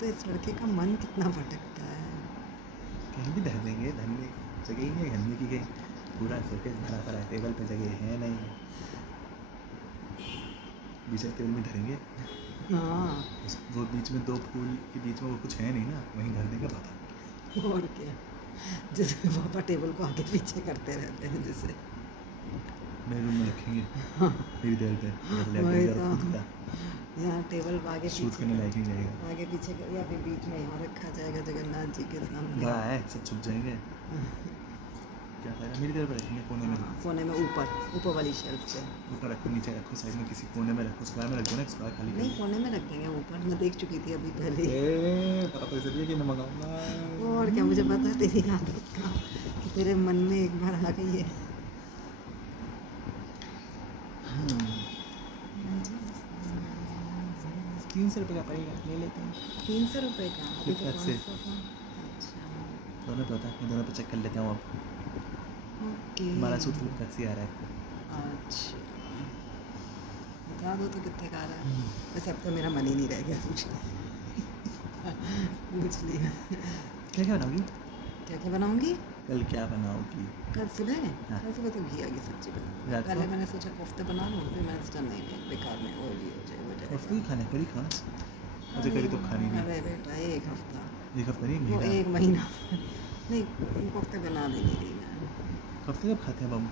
तो इस लड़के का मन कितना भटकता है। कहीं भी धर देंगे, धरने जगह ही नहीं धरने की, कहीं पूरा शोकेस भरा पड़ा है, टेबल पे जगह है नहीं, बीच में टेबल में धरेंगे। हाँ वो बीच में 2 फूल के बीच में वो कुछ है नहीं ना, वहीं धर देंगे पापा। और क्या, जैसे पापा टेबल को आगे पीछे करते रहते हैं जैसे। मेरे रूम में रखेंगे मेरी टेबल पे, वही लैपटॉप तो, खुद का यहाँ टेबल आगे शूट पीछे करने लायक नहीं जाएगा। आगे पीछे कर, या फिर बीच में यहाँ रखा जाएगा जगन्नाथ जी के सामने। बड़ा है, सब छुप जाएंगे, क्या फायदा। मेरी टेबल पे रखेंगे, कोने में कोने में ऊपर वाली शेल्फ पे। ऊपर रखो, नीचे रखो, साइड में किसी कोने में रखो, स्क्वायर में रख दो ना, स्क्वायर खाली नहीं कोने में रख देंगे ऊपर, मैं देख चुकी थी अभी पहले। पता तो इसलिए कि मैं मंगाऊंगा। और क्या, मुझे पता है तेरी आदत का कि तेरे मन में एक बार आ गई है। 300 रुपये का पड़ेगा, ले लेते हैं। 300 रुपये का, अभी तो फ्लिपकार्ट से। 500 का। अच्छा दोनों पे होता है, मैं दोनों पे चेक कर लेता हूँ अब। ओके। हमारा सूट फ्लिपकार्ट से आ रहा है। अच्छा बता दो तो कितने का आ रहा है। वैसे अब तो मेरा मन ही नहीं रह गया पूछने। पूछ लिया। क्या क्या बनाओगी? क्या क्या बनाऊंगी? कल क्या बनाओगी? कल सुबह? हाँ। कल सुबह तो घिया की सब्जी बनाऊंगी। रात को? पहले मैंने सोचा कोफ्ते बना लूँ, फिर मैंने सोचा नहीं बेकार में ऑयली हो जाए, हो जाएगा। कोफ्ते ही खाने, कड़ी खाना। अच्छा कड़ी तो खानी नहीं। अरे बेटा एक हफ्ता, एक हफ्ता नहीं, वो महीना। 1 महीना नहीं, कोफ्ते बना भी नहीं रही मैं। हफ्ते कब खाते हैं हम?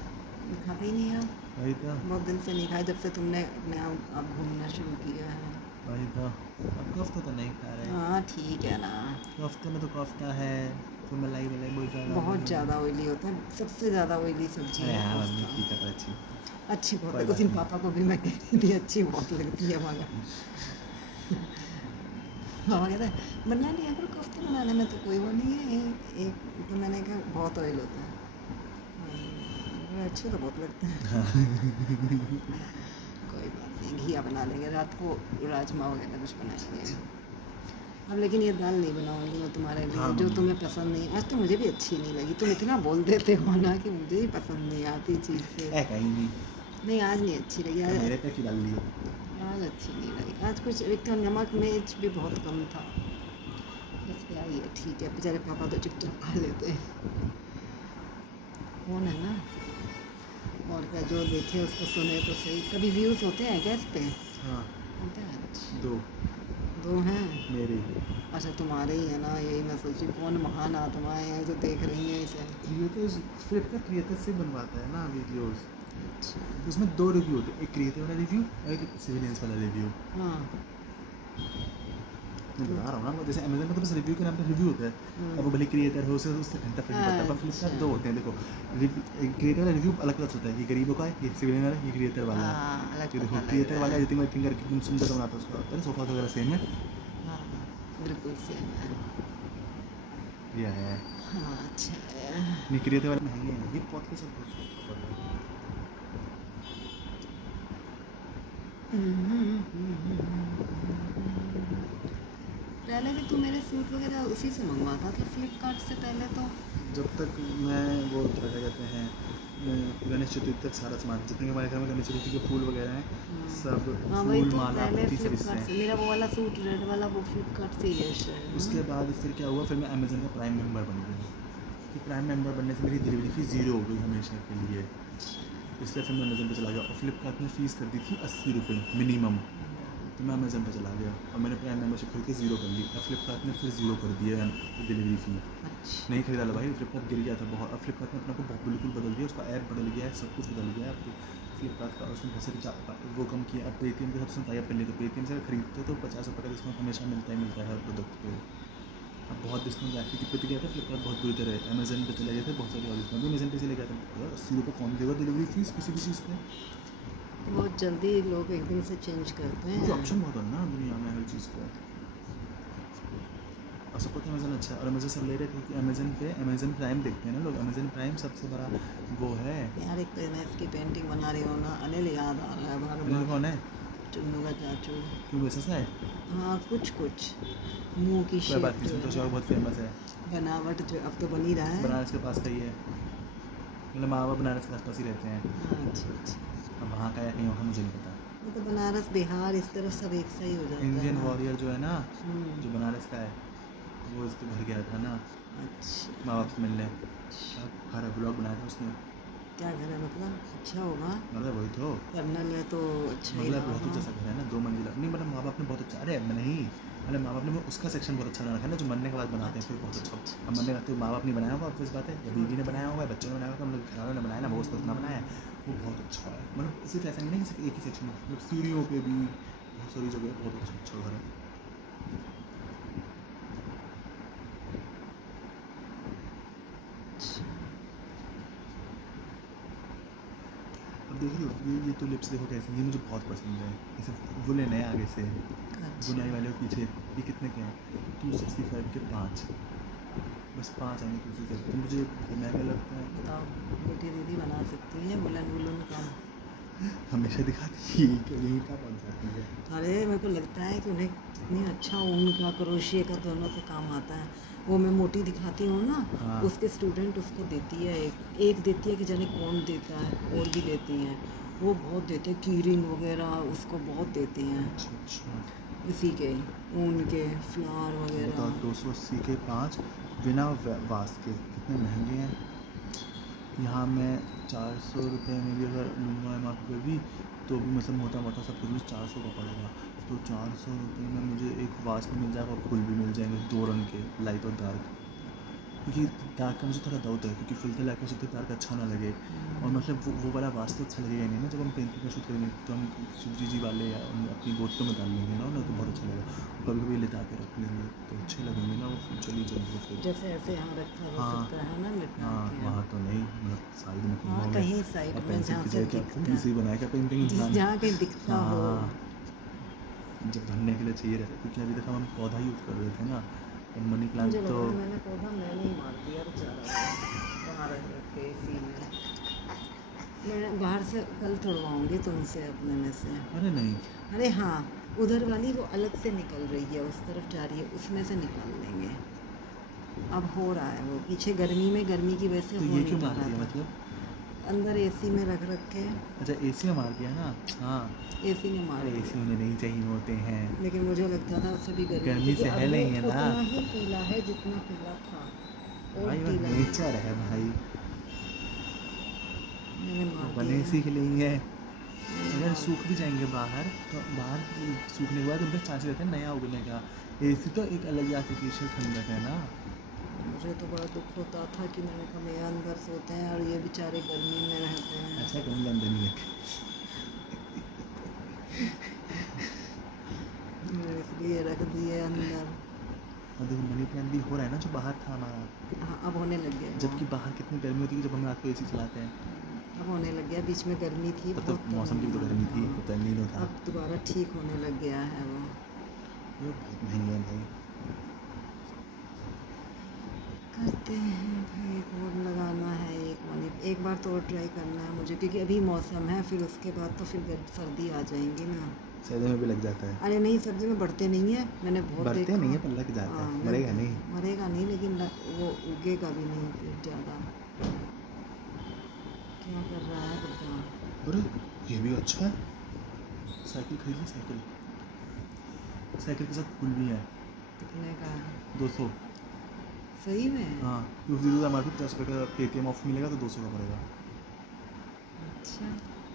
खाते ही नहीं आप, वही तो, बहुत दिन से नहीं खाए, जब से तुमने अपने आप घूमना शुरू किया है। वही तो। अब कोफ्ता तो नहीं खा रहे। हाँ ठीक है ना। कोफ्ते में तो कोफ्ता है, तो मलाई वलाई बहुत ज़्यादा ऑयली होता है, सबसे ज़्यादा ऑयली सब्जी अरे है हाँ मम्मी कोफ्ता। की तो अच्छी। अच्छी बहुत कोई है, उस बात दिन नहीं। पापा को भी मैं कह रही थी अच्छी बहुत लगती है मगर पापा कहते हैं बना लिया करो, कोफ्ते बनाने में तो कोई वो नहीं है, एक तो मैंने कहा बहुत ऑयल होता है। अच्छे तो बहुत लगते हैं। कोई बात नहीं, घिया बना लेंगे, रात को राजमा वगैरह कुछ बनाएंगे। अब लेकिन ये दाल नहीं बनाऊंगी मैं तुम्हारे लिए, हाँ, जो मम्मी। तुम्हें पसंद नहीं। आज तो मुझे भी अच्छी नहीं लगी, तुम इतना बोल देते हो ना कि मुझे ही पसंद नहीं आती चीज़ से। कहीं नहीं, नहीं आज नहीं अच्छी लगी, मेरे पे की डाल दियो। आज अच्छी नहीं लगी। आज कुछ एक तो नमक मिर्च भी बहुत कम था, बस क्या ही है, ठीक है, बेचारे पापा तो चुपचाप खा लेते हैं। कौन है ना, और क्या, जो देखे उसको सुने तो सही। कभी व्यूज़ होते हैं क्या इस पे? हाँ होते हैं, अच्छा 2 दो हैं। मेरे। अच्छा तुम्हारे ही है ना, यही मैं सोची कौन महान आत्माएं हैं जो देख रही हैं इसे। क्रिएटर्स, फ्लिपकार्ट क्रिएटर से बनवाता है ना वीडियोस, अच्छा उसमें 2 रिव्यू होते हैं, एक क्रिएटर वाला रिव्यू और एक सिविलियंस वाला रिव्यू। हाँ मैं बता रहा हूँ ना, जैसे अमेजन में तो बस रिव्यू के नाम पे रिव्यू होता है, अब वो भले क्रिएटर हो उससे घंटा फर्क नहीं पड़ता, पर फ्लिपकार्ट 2 होते हैं। देखो क्रिएटर वाला रिव्यू अलग अलग होता है, ये गरीबों का है, ये सिविलियन वाला है, ये क्रिएटर वाला है। हाँ अलग ये देखो पता लग क्रिएटर रहा वाला है। एडिटिंग वेडिटिंग करके एकदम सुंदर बनाता है उसका, अरे सोफा वगैरह सेम है। हाँ बिल्कुल सेम है। ये है हाँ अच्छा है। नहीं, क्रिएटर वाले महंगे हैं, ये बहुत सब पहले भी तू मेरे सूट वगैरह उसी से मंगवाता था फ्लिपकार्ट से पहले तो। जब तक मैं वो क्या कहते हैं गणेश चतुर्थी तक सारा सामान, जितने हमारे घर में गणेश चतुर्थी के फूल वगैरह हैं सब हाँ वही फूल तो, माला पहले पत्ती सब इससे फ्लिपकार्ट से हैं। मेरा वो वाला सूट रेड वाला वो फ्लिपकार्ट से ही है शायद। उसके बाद फिर क्या हुआ, फिर मैं अमेज़न का प्राइम मेंबर बन गया, कि प्राइम मेंबर बनने से मेरी डिलीवरी फ़ीस 0 हो गई हमेशा के लिए, इसलिए फिर मैं अमेज़न पे चला गया। और फ्लिपकार्ट ने फ़ीस कर दी थी 80 रुपये मिनिमम, तो मैं अमेज़न पे चला गया और मैंने प्राइम मेंबरशिप खरीद के 0 कर ली। अब फ्लिपकार्ट ने फिर 0 कर दिया डिलीवरी फ़ी। अच्छा नहीं खरीदा ला भाई, फ्लिपकार्ट गिर गया था बहुत। अब फ्लिपकार्ट ने अपना को बहुत बिल्कुल बदल दिया, उसका ऐप बदल गया है, सब कुछ बदल गया है। अब फ्लिपकार्ट का उसने बहुत सारी वो कम किया। अब पेटीएम के साथ उसने टाई अप कर लिया, तो पेटीएम से खरीदते तो 50 रुपये का डिस्काउंट हमेशा मिलता ही मिलता है हर प्रोडक्ट पे। अब बहुत डिस्काउंट एक्टिव गया था फ्लिपकार्ट, बहुत बुरी तरह अमेज़न पे चले गए थे, बहुत सारे और डिस्काउंट भी अमेज़न पे चले गया था। 80 रुपये कौन देगा डिलीवरी फीस किसी भी चीज़ पे? बहुत जल्दी लोग एक दिन से चेंज करते हैं। क्योंकि ऑप्शन बहुत है ना दुनिया में हर चीज़ का, और सबको तो अमेज़न अच्छा है। और अमेज़न सब ले रहे थे कि अमेज़न पे अमेज़न प्राइम देखते हैं ना लोग, अमेज़न प्राइम सबसे बड़ा वो है। यार एक तो मैं इसकी पेंटिंग बना रही हूँ ना, अनिल याद आ रहा है बार अनिल बार। कौन है? चुन्नू का चाचू। क्यों वैसा सा है? हाँ कुछ कुछ मुंह की कोई बात शेप नहीं, जो संतोष है और बहुत फेमस है, बनावट जो अब तो बन ही रहा है। बनारस के पास का ही है, मतलब माँ बाप बनारस के आसपास ही रहते हैं। हाँ अच्छा अच्छा। अब वहाँ का या कहीं और का मुझे नहीं पता। ये तो बनारस बिहार इस तरफ सब एक सा ही हो जाता है इंडियन ना। वॉरियर जो है ना, हम्म, जो बनारस का है, वो इसके घर गया था ना अच्छा। माँ बाप से मिलने। क्या घर है, ब्लॉग बनाया था उसने। क्या घर है मतलब अच्छा होगा। मतलब वही तो, कर्नल है तो अच्छा ही मतलब रहा रोहित होगा। जैसा घर है ना, 2 मंजिला। नहीं मतलब माँ बाप ने बहुत अच्छा, अरे मैं नहीं, मतलब माँ बाप ने उसका सेक्शन बहुत अच्छा बना रखा है ना, जो मरने के बाद बनाते हैं फिर बहुत अच्छा। अब मरने का तो माँ बाप ने बनाया होगा, ऑब्वियस बात है, या बीवी ने बनाया होगा, बच्चों ने बनाया होगा, हम लोग घर वालों ने बनाया ना, वो उसने बनाया है। वो बहुत अच्छा है, मतलब सिर्फ ऐसा नहीं है कि सिर्फ एक ही सेक्शन में, मतलब सीढ़ियों पे भी बहुत सारी जगह बहुत अच्छा अच्छा घर है। अच्छा, अब देख रही हो, ये तो लिप्स देखो कैसे, ये मुझे बहुत पसंद है। जैसे वुलन है आगे से, अच्छा। बुनाई वाले के पीछे। ये कितने के हैं? 265 के 5, बस 5 आने की कोशिश करते हैं, मुझे बहुत महंगे लगते हैं। बताओ बेटी दीदी बना सकती है बुलन वुलन कम। हमेशा दिखाती है कि यही का बन जाती है। अरे मेरे को लगता है कि उन्हें इतनी अच्छा ऊन का क्रोशिया का दोनों का काम आता है। वो मैं मोटी दिखाती हूँ ना, हाँ। उसके स्टूडेंट उसको देती है, एक एक देती है कि जाने कौन देता है, और भी देती हैं। वो बहुत देते हैं, कीरिंग वगैरह उसको बहुत देती हैं। अच्छा अच्छा। इसी के ऊन के फ्लावर तो बताओ, वगैरह। 280 के 5 बिना वास के कितने महंगे हैं। यहाँ मैं 400 रुपये में भी अगर लूँगा एम आर पी भी, तो भी मतलब मोटा मोटा सब कुछ मुझे 400 का पड़ेगा। तो 400 रुपये में मुझे एक वास भी मिल जाएगा और फूल भी मिल जाएंगे 2 रंग के, लाइट और डार्क। क्योंकि डार्क का मुझे थोड़ा डाउट है, क्योंकि फिल्टर लाइट में सोचते डार्क अच्छा ना लगे, और मतलब वो वाला वास्तव अच्छा लगेगा नहीं ना, जब हम पेंटिंग का शूट करेंगे तो हम शिव जी वाले या अपनी बोतलों में डाल लेंगे ना उन्हें, तो बहुत अच्छा लगेगा। कभी कभी लिटा के रख लेंगे तो अच्छे लगेंगे ना, वो चली जाएंगे फिर। जैसे ऐसे यहाँ रखा जा हाँ सकता है ना लिटा हाँ, के। वहाँ तो नहीं, मतलब साइड में कहीं हाँ होंगे। कहीं साइड और में पेंसिल जहाँ की से जगह क्या दिखता फूल से ही है, बनाएगा पेंटिंग जिस इंसान। जहाँ कहीं दिखता हो। हाँ, जब धरने के लिए चाहिए रहता है, क्योंकि अभी तक हम पौधा यूज़ कर रहे थे ना, और मनी प्लांट मुझे लग तो। रहा है मैंने पौधा मैंने ही मार दिया बेचारा वो वहाँ रख रख के इसी में। मैं बाहर से कल तोड़वाऊंगी तुमसे अपने में से। अरे नहीं, अरे हाँ, उधर वाली वो अलग से निकल रही है, उस तरफ जा रही है, उसमें से निकाल लेंगे। अब हो रहा है वो पीछे गर्मी में, गर्मी की वजह से तो हो ये नहीं क्यों पा मार रहा दिया था। मतलब? अंदर एसी में रख रख के। अच्छा, एसी में मार दिया ना। हाँ, एसी ने मार अरे एसी दिया। उन्हें नहीं चाहिए होते हैं, लेकिन मुझे लगता था सभी गर्मी, गर्मी क्योंकि से अब है वो लेंगे ना उतना ही पीला है जितना पीला था, और भाई, वो पीला नहीं नेचर है भाई, मैंने वो मार बने दिया। इसी के लिए ही है। मैंने अगर मार सूख भी दिया। जाएंगे बाहर, तो बाहर सूखने के बाद उनका चांस रहता है नया उगने का। एसी तो एक अलग ही आर्टिफिशियल ठंडक है ना। मुझे तो बड़ा दुख होता था कि मैंने कहा मेरे अंदर सोते हैं और ये बेचारे गर्मी में रहते हैं। अच्छा, कहीं अंदर नहीं रखे। इसलिए रख दिए अंदर। और देखो मनी प्लांट भी हो रहा है ना, जो बाहर था हमारा। हाँ अब होने लग गया वो। जबकि बाहर कितनी गर्मी होती है जब हम रात को एसी चलाते हैं। अब होने लग गया, बीच में गर्मी थी तब तो बहुत, तब मौसम की होने भी तो लगा। गर्मी थी, हाँ तो एल था। अब दोबारा ठीक होने लग गया है वो। ये बहुत महंगे हैं भाई। करते हैं भाई, एक और लगाना है, एक मनी एक बार तो और ट्राई करना है मुझे, क्योंकि अभी मौसम है, फिर उसके बाद तो फिर सर्दी आ जाएंगी ना। सर्दी में भी लग जाता है। अरे नहीं, सर्दी में बढ़ते नहीं है, मैंने बहुत बढ़ते देखा। नहीं है पर लग जाता हाँ है, मरेगा नहीं। मरेगा नहीं, लेकिन वो उगेगा भी नहीं फिर ज़्यादा। क्या कर रहा है बुड्ढा। अरे ये भी अच्छा है, साइकिल खरीद ली साइकिल। साइकिल के साथ फूल भी है। कितने का है 200। सही में। हाँ, दूसरी दूसरा हमारे को 50 रुपये का पेटीएम ऑफ मिलेगा, तो 200 का पड़ेगा। अच्छा,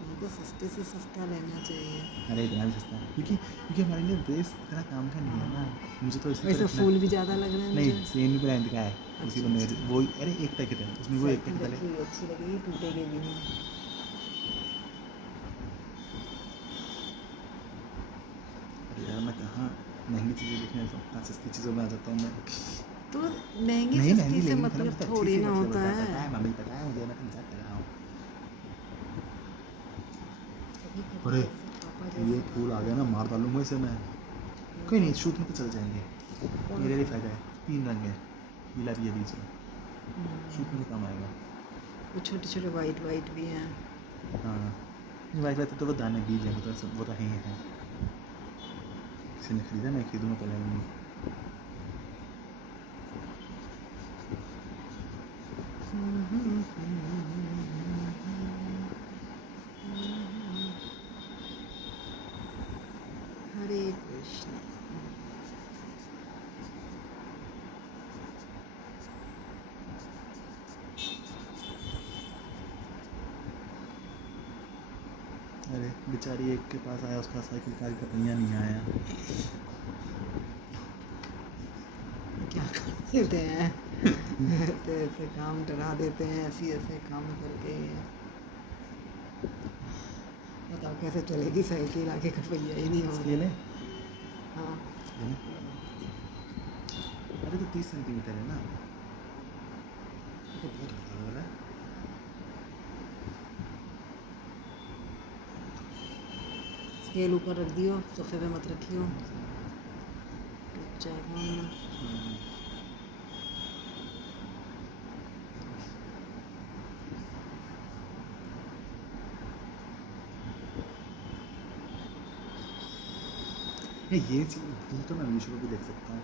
हमको सस्ते से सस्ता लेना चाहिए। अरे इतना भी सस्ता है, क्योंकि क्योंकि हमारे लिए वेस्ट इतना काम का नहीं है ना। मुझे तो इसी वैसे तरह रखना फूल है। भी ज़्यादा लग रहे हैं नहीं, मुझे। सेम ब्रांड का है, उसी अच्छा बंदे अच्छा, का वो। अरे एक पैकेट है उसमें, वो एक साइकिल पैकेट डाले। रखी हुई अच्छी लगेगी, टूटेगी भी नहीं। अरे यार, मैं कहाँ महंगी चीज़ें देखने जाता हूँ, कहाँ सस्ती चीज़ों में आ जाता हूँ मैं। तो महंगी नहीं सस्ती महंगी से लेंगे मतलब, मतलब मुझे तो अच्छी थोड़ी सी ना मतलब होता होता है, है। पता है मम्मी, पता है मुझे, मैं तो मजाक कर रहा हूँ। कभी कभी अरे जैसे पापा ये जैसे फूल आ गया ना, मार डालूंगा इसे मैं। बात कोई है। नहीं, शूट में तो चल जाएंगे। कौन मेरे लिए सा। फ़ायदा है, 3 रंग है, पीला भी है बीच में, शूट में तो काम आएगा। वो छोटे छोटे वाइट वाइट भी हैं। हाँ, वाइट वाइट तो वो दाने बीज है, वो तो है। किसी ने खरीदा, मैं खरीदूँगा पहले नहीं। हरे कृष्ण। अरे बेचारी एक के पास आया, उसका साइकिल का पहिया नहीं आया। क्या कर देते हैं ऐसे ऐसे काम डरा देते हैं, ऐसे काम करके। बताओ कैसे चलेगी साइकिल, आगे का पहिया ही नहीं इसके लिए होगा। हाँ अरे तो 30 सेंटीमीटर है ना, तो बहुत बड़ा लग रहा है। स्केल ऊपर रख दियो, सोफे पे मत रखियो, टूट जाएगा। ये चीज़ तो मैं मीशो पे भी देख सकता हूँ।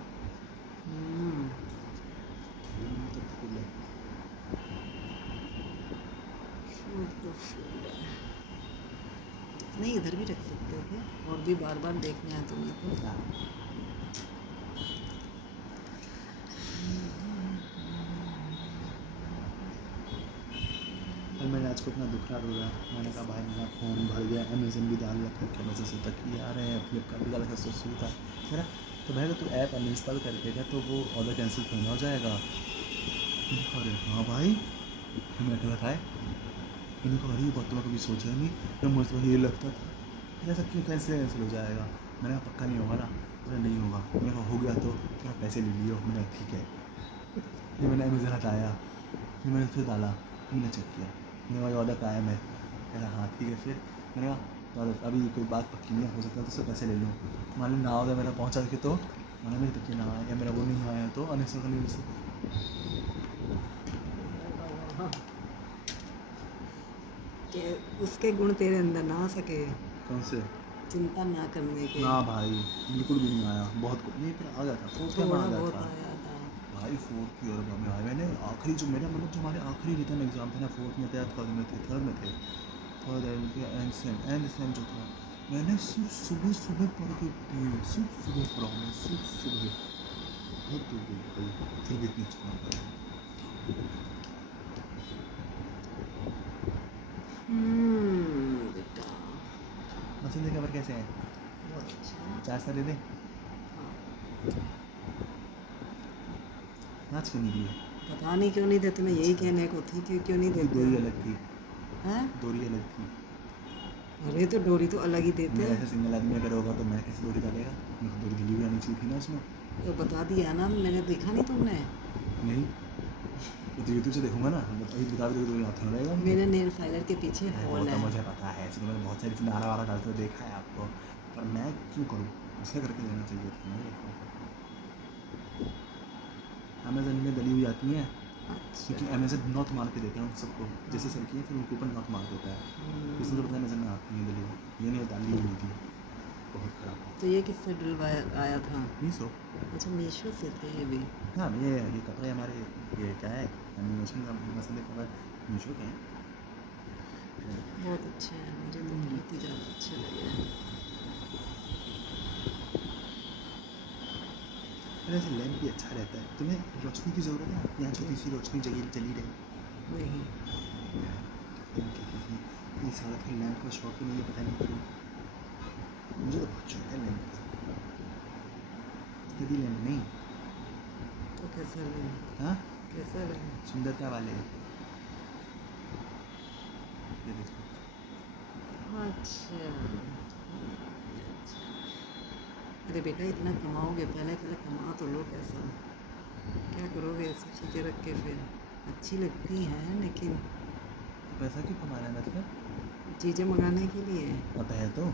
तो फुल है। तो फूल है। नहीं इधर भी रख सकते थे, और भी बार बार देखने आया तुम्हें तो। हाँ। और मैंने आज को इतना दुख रहा रोया, मैंने कहा भाई मेरा फ़ोन भर गया, अमेज़न भी डाल रखा है, अमेज़न से तक ही आ रहे हैं, फ्लिपकार्ट भी डाल रखा है, सुविधा है ना। तो भाई तो ऐप अनइंस्टॉल करके तो वो ऑर्डर कैंसिल थोड़ी ना हो जाएगा। अरे हाँ भाई, फिर मैंने कहा था मैंने कहा अरे ये बात तो मैं कभी सोचा ही नहीं, मैं मुझे ये लगता था कि ऐसा क्यों कैंसिल हो जाएगा। मैंने कहा पक्का नहीं होगा ना, मैंने नहीं होगा, मैंने कहा हो गया तो क्या पैसे ले लियो, मैंने कहा ठीक है। फिर मैंने अमेज़न हटाया, फिर मैंने फिर डाला, फिर मैंने चेक किया, मैंने कहा ऑर्डर का आया, मैं कह रहा हाँ ठीक है। फिर मैंने कहा तो अभी कोई बात पक्की नहीं हो सकता तो उससे पैसे ले लूँ, मान लो ना होगा मेरा पहुँचा के तो मान लो मेरी तक ना आया या मेरा वो नहीं आया तो अनइंस्टॉल से। कि उसके गुण तेरे अंदर ना आ सके, कौन से? चिंता ना करने के। ना भाई बिल्कुल भी नहीं आया, बहुत कुछ नहीं, फिर आ गया था फोर्थ में थोड़ा आ गया बहुत था आया था। भाई। फोर्थ की ओर में आया मैंने, आखिरी जो मेरा मतलब जो हमारे आखिरी रिटर्न एग्जाम थे ना, फोर्थ में थे, थर्ड में थे, एंड सेम जो था, मैंने सिर्फ सुबह सुबह पढ़ के दिए, सिर्फ सुबह पढ़ा मैं, सिर्फ सुबह बहुत दूर गई भाई, फिर भी इतनी अच्छा नंबर है। बेटा मशीन के खबर कैसे हैं? बहुत अच्छा है। 4 साल दे दें? नाच क्यों नहीं दिए? पता नहीं क्यों नहीं देते, मैं यही अच्छा। कहने को थी कि क्यों नहीं क्योंकि देते डोरी अलग थी, हैं। डोरी अलग थी। अरे तो डोरी तो अलग ही देते मेरा हैं। ऐसे सिंगल आदमी अगर होगा तो मैं कैसे डोरी डालेगा, मेरे को डोरी ढीली भी आनी चाहिए थी ना उसमें। तो बता दिया ना, मैंने देखा नहीं तुमने। नहीं तो यूट्यूब से देखूंगा ना, अभी बता दे तो हाथ में रहेगा मुझे। मेरे नेल फाइलर के पीछे अरे वो हॉल तो है। मुझे पता है, इसलिए मैंने बहुत सारी चीज़ें आरा वारा डालते हुए देखा है आपको, पर मैं क्यों करूँ, उसे करके देना चाहिए था मेरे को। अमेजन में डली हुई आती हैं, अच्छा क्योंकि अमेजन नॉट मार के देता है उन सबको, जैसे सर किए फिर उनके ऊपर नॉट मार देता है, इसलिए तो पता है अमेजन में आती हैं डली हुई, ये नहीं डाली हुई थी, बहुत ख़राब। तो ये किससे डलवाया आया था? मीशो। अच्छा मीशो से थे ये भी। हाँ ये कपड़े हमारे, ये क्या है एनिमेशन का मसले कपड़े मीशो के हैं। बहुत अच्छे हैं, मुझे तो बहुत ही ज़्यादा अच्छे लगे। पर ऐसे लैंप भी अच्छा रहता है, तुम्हें रोशनी की ज़रूरत है, यहाँ छोटी सी रोशनी जली रहे। नहीं ये सारा का लैंप का शौक ही नहीं है, पता नहीं क्यों, मुझे तो बहुत शौक है लैंप का, स्टडी लैंप नहीं। तो कैसा लगे? हाँ कैसा लगे? सुंदरता वाले, ये देखो। अच्छा अरे बेटा इतना कमाओगे, पहले पहले कमा तो लो पैसा, क्या करोगे ऐसी चीज़ें रख के फिर? अच्छी लगती हैं लेकिन पैसा क्यों कमाना है मतलब? चीज़ें मंगाने के लिए। पता है तो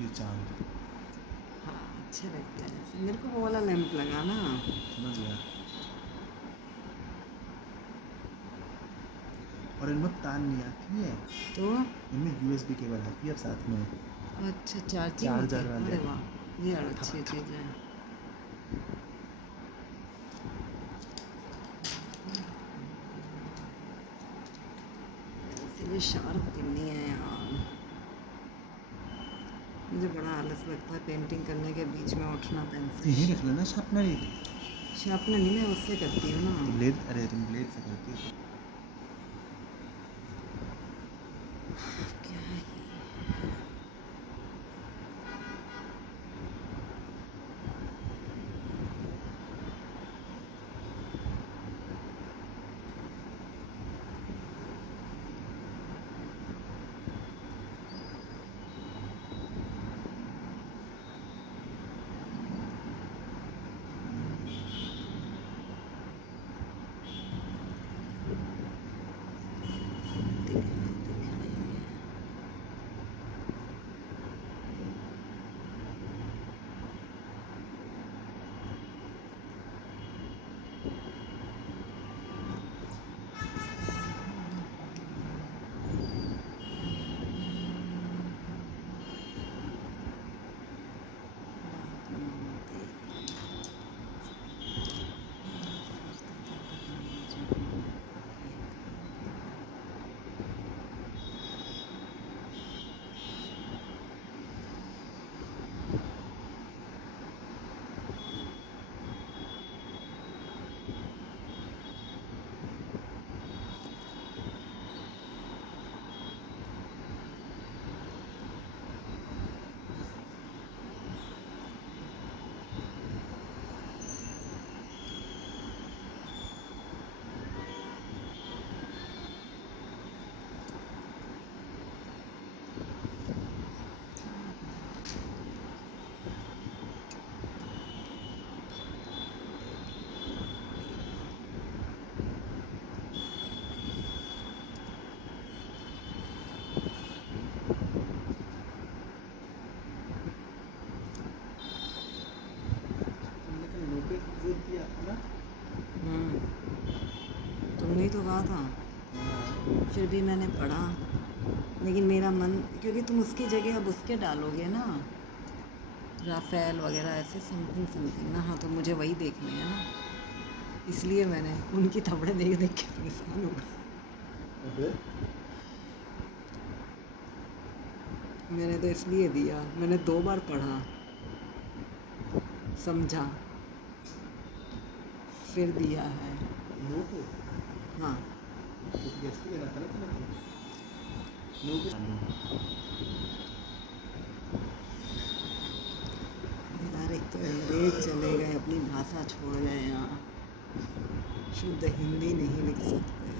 ये चांद हाँ अच्छे लगते हैं ऐसे, मेरे को वो वाला लैंप लगाना। समझ गया। और इनमें तार नहीं आती है, तो इनमें यूएसबी केबल आती है अब साथ में। अच्छा चार्जिंग होती चार्जर है, वाले। अरे वाह ये अच्छी चीज़ है। इसीलिए शार्प करनी है यार। मुझे बड़ा आलस लगता है पेंटिंग करने के बीच में उठना तो पेंसिल यही रख लेना शार्पनर ही। शार्पनर नहीं, मैं उससे करती हूँ ना। तो ब्लेड, अरे तुम ब्लेड से करती हो। क्या है? तुमने कल नोटिस जोर दिया था ना। तुमने ही तो कहा था, हाँ। फिर भी मैंने पढ़ा। लेकिन मेरा मन, क्योंकि तुम उसकी जगह अब उसके डालोगे ना, राफेल वगैरह ऐसे समथिंग समथिंग ना। हाँ, तो मुझे वही देखने हैं ना, इसलिए मैंने उनकी थपड़े देख देख के परेशान हो गई। फिर मैंने तो इसलिए दिया, मैंने 2 बार पढ़ा, समझा, फिर दिया है। नो को हाँ, तो गेस्ट लेना था ना तुम्हें। नो को यार एक तो अंग्रेज चले गए, अपनी भाषा छोड़ गए, यहाँ शुद्ध हिंदी नहीं लिख सकते।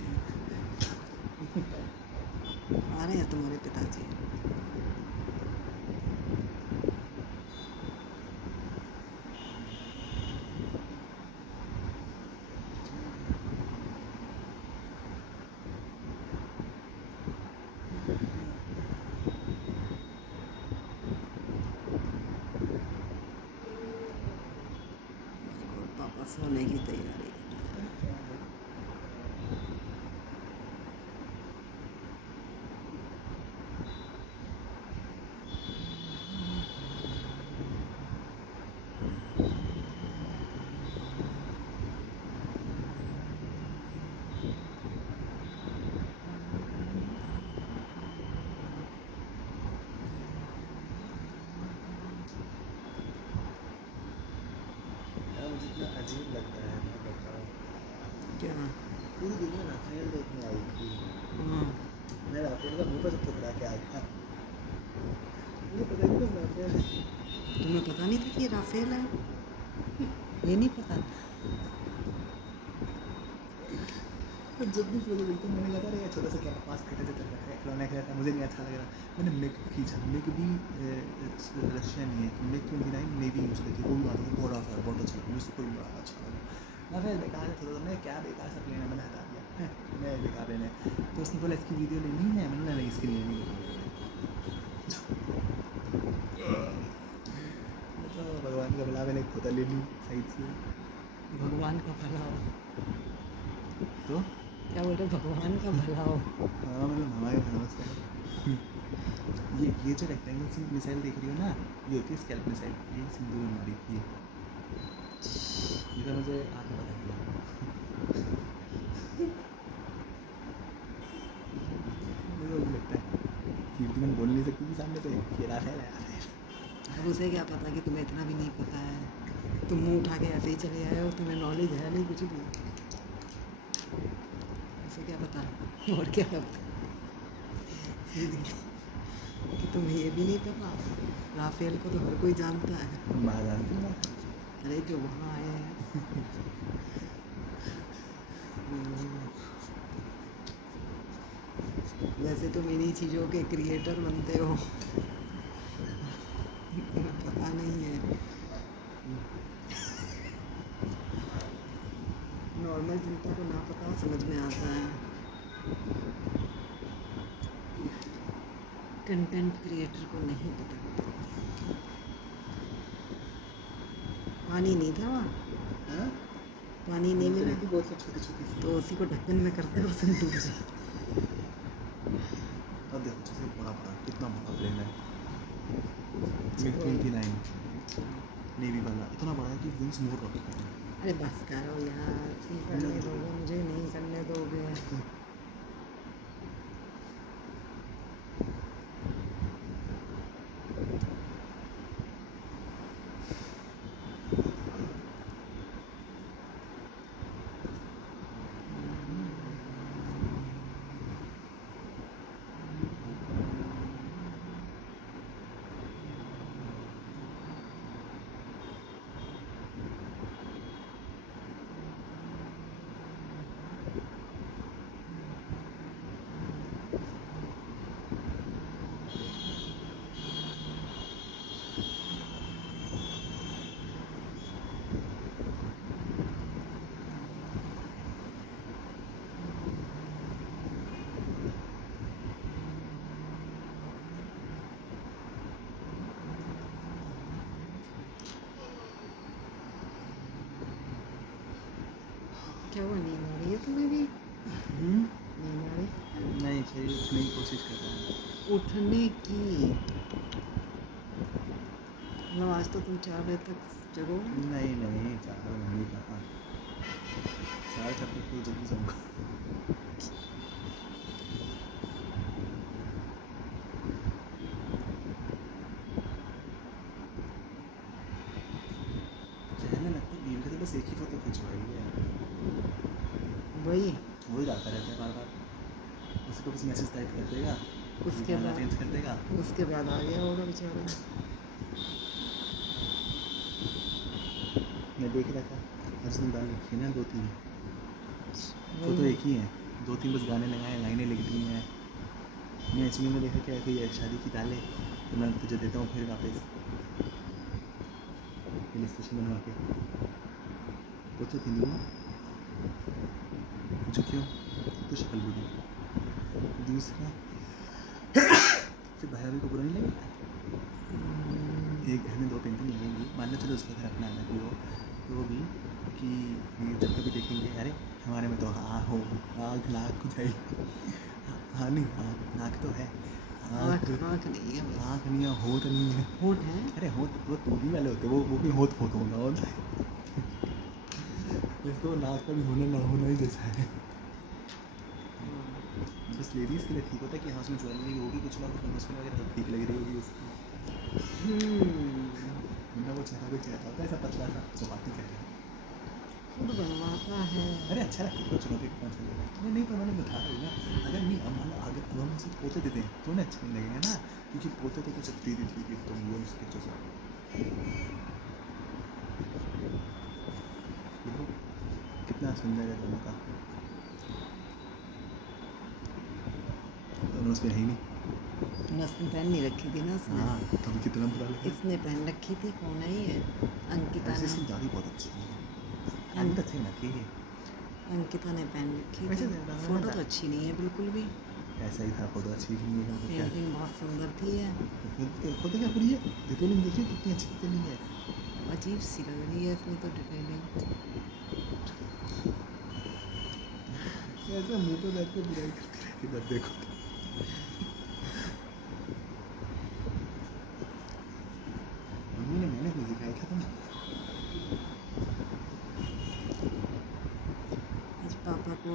आ रहे हैं तुम्हारे पिताजी? और पापा सोने की तैयारी कर रहे हैं। यार मुझे इतना अजीब लगता है ना, बताओ। क्या? पूरी दुनिया राफेल देखने आई थी, हाँ, मैं राफेल का मुंह पर टुकड़ा के आया था। मुझे पता नहीं था राफेल है। तुम्हें पता नहीं था कि ये राफेल है? ये नहीं पता? तो जब भी फोटो देखता हूँ, मैंने लगा रहा है छोटा सा कैमरा पास खींचा चल रहा है, खिलौना खिलाता, मुझे नहीं अच्छा लग रहा। मैंने मिग खींचा, मिग भी रशियन नहीं है, मिग 29 नेवी यूज़ करती है, वो भी बात है बहुत आसान, बहुत अच्छा लगा, मुझसे कोई बड़ा अच्छा लगा। मैं फिर बेकार है थोड़ा, मैं क्या बेकार सा प्लेन है, मैंने हटा दिया। मैं बेकार प्लेन है, तो उसने बोला इसकी वीडियो लेनी है, मैंने नहीं इसकी लेनी है। तो भगवान का भला, मैंने एक फोटो ले ली साइड से। भगवान का भला हो। तो क्या बोल रहे, भगवान का भला हो? हाँ, मतलब हमारे नमस्कार। ये जो रेक्टेंगल मिसाइल देख रही हो ना, ये होती है स्कैल्प मिसाइल, ये सिंधु में मारी थी। ये तो मुझे आगे पता चला। मुझे वो लगता है कीर्ति मन बोल नहीं सकती थी सामने, पे ये राफेल है, राफेल। अब उसे क्या पता कि तुम्हें इतना भी नहीं पता है, तुम मुंह उठा के ऐसे ही चले आए हो, तुम्हें नॉलेज है नहीं कुछ भी, उसे क्या पता और क्या पता सीधी कि तुम्हें ये भी नहीं पता। राफेल को तो हर कोई जानता है। माँ जानती हूँ। अरे जो वहाँ आए हैं वैसे तुम इन्हीं चीज़ों के क्रिएटर बनते हो, तुम्हें पता नहीं है। नॉर्मल जनता को ना पता समझ में आता है, कंटेंट क्रिएटर को नहीं पता। पानी नहीं था वहाँ, हाँ? पानी नहीं बोलते मिला रहती बहुत सब छोटी छोटी सी। तो उसी को ढक्कन में करते हो, उसमें डूब जाए। अब देखो जैसे बड़ा बड़ा कितना बड़ा प्लेन है, मिग 29 नेवी वाला, इतना बड़ा है कि विंग्स मोर रॉकेट है। अरे बस करो यार, तुम करने दोगे मुझे, नहीं करने दोगे। क्या हुआ, नींद आ रही है तुम्हें भी? नींद आ रही? नहीं चाहिए, उठने की कोशिश कर रहा हूँ। उठने की मतलब आज तो तुम 4 बजे तक जगो। नहीं नहीं, 4 नहीं कहा, 4 तक तो जल्दी सोऊंगा। कहने लगता है बीवी का तो बस एक ही फोटो खिंचवाई है, वही वही डालता रहता है बार बार, उसी को बस मैसेज टाइप कर देगा, उसके गाना बाद चेंज कर देगा। उसके बाद आ गया होगा बेचारा। मैं देख रहा था आज उसने डाल रखी है ना 2-3 फोटो, वही एक ही है, 2-3 बस गाने लगाए, लाइनें लिख दी हैं। मैं इसमें में देखा क्या कोई शादी की डाले तो मैं तुझे देता हूँ फिर वापस हिल स्टेशन बनवा के, तो थी नहीं जो क्यों तो शक्ल बुरी। दूसरा फिर भाई अभी को बुरा नहीं लगेगा, एक घर में 2 पेंटिंग लगेंगी, मानना चलो उसका घर अपना अलग भी हो तो भी कि जब कभी देखेंगे अरे हमारे में तो आग नाक हो जाएगी, हाँ नहीं नाक तो है, आँख नहीं है बस, आँख नहीं है, होठ नहीं है, होठ है। अरे होठ वो तूली वाले होते हैं, वो भी होठ होना होता है, इसको नाक का भी होना ना होना ही जैसा है। बस लेडीज़ के लिए ठीक होता है कि हाँ उसमें ज्वेलरी होगी कुछ ना कुछ उसमें वगैरह सब ठीक लग रही होगी उसकी, ना वो चेहरा होता है ऐसा पतला सा जो बात नहीं कर रहा, खुद बनवाता है। अरे अच्छा लगता है, चुनौती कितना अच्छा लगेगा, नहीं तो मैंने बता रहा हूँ ना, अगर नहीं अब मान लो अगर अब हम उसे पोते देते हैं तो उन्हें अच्छा नहीं लगेगा ना, क्योंकि पोते तो कुछ दीदी दीदी तो वो उसके जैसा देखो कितना सुंदर है दोनों का, दोनों उसमें है ही नहीं। उसने पहन नहीं रखी थी ना उसने। हाँ तभी कितना बुरा लगा। इसने पहन रखी थी, कौन है ये? अंकिता वैसे ने। इसकी दाढ़ी बहुत अच्छी है, दाढ़ी तो अच्छी ना थी, अंकिता ने पहन रखी वैसे थी। ज़्यादा फोटो मैंने तो अच्छी नहीं है बिल्कुल भी, ऐसा ही था, फोटो अच्छी भी नहीं है तो क्या, पेंटिंग बहुत सुंदर थी है, फोटो क्या बुरी है, डिटेलिंग देखिए कितनी अच्छी डिटेलिंग है, अजीब सी लग रही है इसमें तो डिटेलिंग। ऐसा मुँह पे बैठ के बुराई करते रहते जब देखो तो। मैंने कुछ दिखाया था तुम्हें, आज पापा को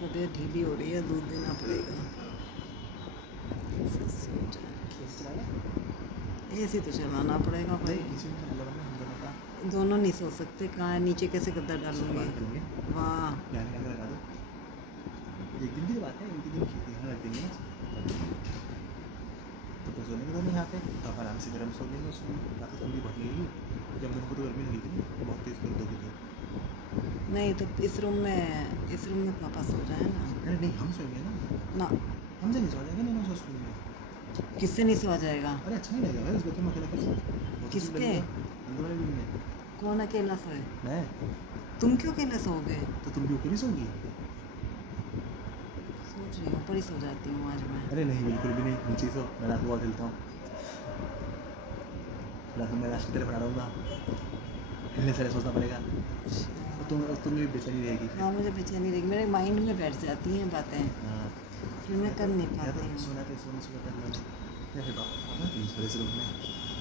तबीयत ढीली हो रही है, दूध देना पड़ेगा। कैसे चला ले? ऐसे तो चलाना पड़ेगा भाई। नहीं किसी में चला लो वरना हम दोनों का दोनों नहीं सो सकते, कहाँ है नीचे कैसे गद्दा सब डालूंगी। बात करेंगे। वाह, प्लान करके लगा दो। एक दिन की तो बात है, एक दिन खेती यहाँ रख देंगे ना। तो फिर सोने के दोनों यहाँ पे तो आप आराम से गर्म सो लेंगे उसमें ताकत ठंडी बहुत लगेगी। जब हमको तो गर्मी लगी थी ना बहुत तेज़ कर दोगे तो। नहीं तो इस रूम में पापा सो जाए ना। अरे नहीं हम सोएंगे ना, ना, हमसे नहीं सो जाएंगे दोनों सो स्कूल में। किससे नहीं सोया जाएगा। अरे अच्छा नहीं लगेगा भाई उस बच्चे में अकेला कैसे बहुत अजीब किसके? लगेगा। अंदर वाले रूम में कौन अकेला सोए? मैं तुम क्यों अकेले सोओगे? तो तुम भी अकेली सोगी? सोच रही हूँ, ऊपर ही सो जाती हूँ आज मैं। अरे नहीं बिल्कुल भी नहीं, नीचे सो। मैं रात को बहुत हिलता हूँ, रात को मैं लास्ट की तरफ खड़ा रहूँगा, हिलने से सोचना पड़ेगा। तुम भी बेचैनी रहेगी। हाँ, मुझे बेचैनी रहेगी, मेरे माइंड में बैठ जाती हैं बातें, हाँ फिर मैं कर नहीं या तो पाती हूँ। सोना तो सोने से कर लो या फिर पापा नहीं सोने से रूम में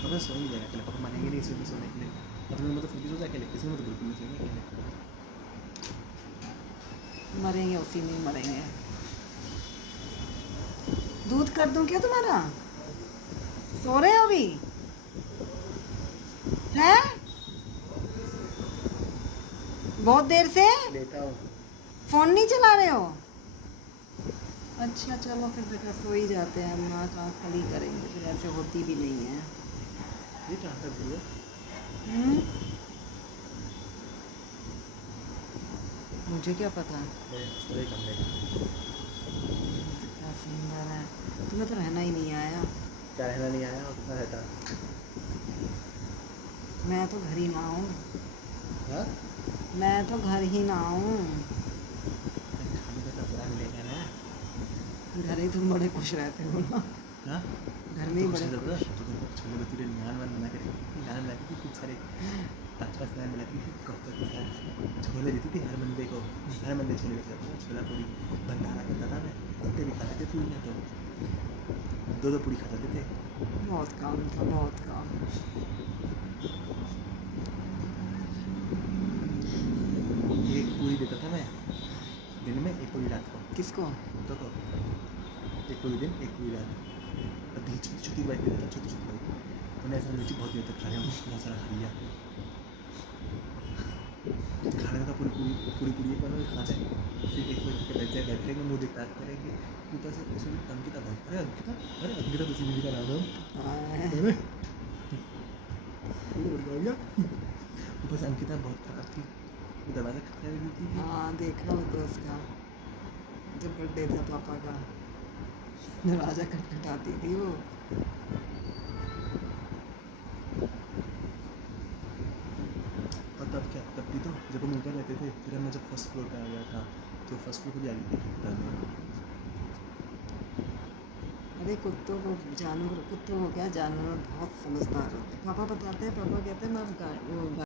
पापा सो नहीं जाएगा अकेले। पापा मानेंगे नहीं इसमें सोने के लिए। अपने रूम में तो फिर भी सो जाए अकेले, इसमें तो बिल्कुल नहीं सोएंगे अकेले। मरेंगे उसी में ही मरेंगे। दूध कर दूं क्या तुम्हारा? सो रहे हो अभी? हैं? बहुत देर से लेता हूँ। फोन नहीं चला रहे हो? अच्छा चलो फिर बेटा सो ही जाते हैं, हम आँख आँख खली करेंगे, फिर ऐसे होती भी नहीं है। ये कहाँ तक हुआ? हम्म? मुझे क्या पता मेरे कमरे कितना सुंदर है। तुम्हें तो रहना ही नहीं आया। क्या रहना नहीं आया और कितना रहता? मैं तो घर ही ना आऊँ, हाँ मैं तो घर ही ना आऊँ। खाने का तो पूरा मिलेगा ना। घर ही तुम बड़े खुश रहते हो ना, हाँ घर में ही बड़े तो खुश। छोले भटूरे नान वान बना कर नान बनाती थी खूब सारे, 5-5 नान बनाती थी कब तक छोले देती थी हर बंदे को। हर बंदे छोले लेते जाता था, छोला पूरी भंडारा करता था मैं। कुत्ते भी खाते थे पूरियाँ तो 2-2 पूरी खाते थे। बहुत काम था, बहुत काम। एक पूरी देता था मैं दिन में, एक पूरी रात को। किसको? तो एक पूरी दिन एक पूरी रात। और दी छोटी बाइक देता था, छोटी बाइक। मैंने ऐसा लीची बहुत देर तक खा लिया, बहुत सारा खा लिया। खाने का पूरी पूरी एक बार में खा जाए, फिर एक बार के बैठ जाएंगे, मुँह देखता करेंगे ऊपर से उसमें अंकिता बहुत। अरे अंकिता दूसरी बीवी का नाम है। अरे बता गया। ऊपर से अंकिता बहुत खराब थी, वो दरवाज़ा खटखटा देती थी। हाँ देखा वो तो उसका, जब बर्थडे था पापा का, दरवाजा खटखटाती थी वो। और तब क्या, तब भी तो जब हम ऊपर रहते थे, फिर मैं जब फर्स्ट फ्लोर पे आ गया था तो फर्स्ट फ्लोर पे भी आ गई थी घर में। अरे कुत्तों को क्या जानवर बहुत समझदार होते हैं। पापा बताते हैं, पापा कहते हैं मैं अब वो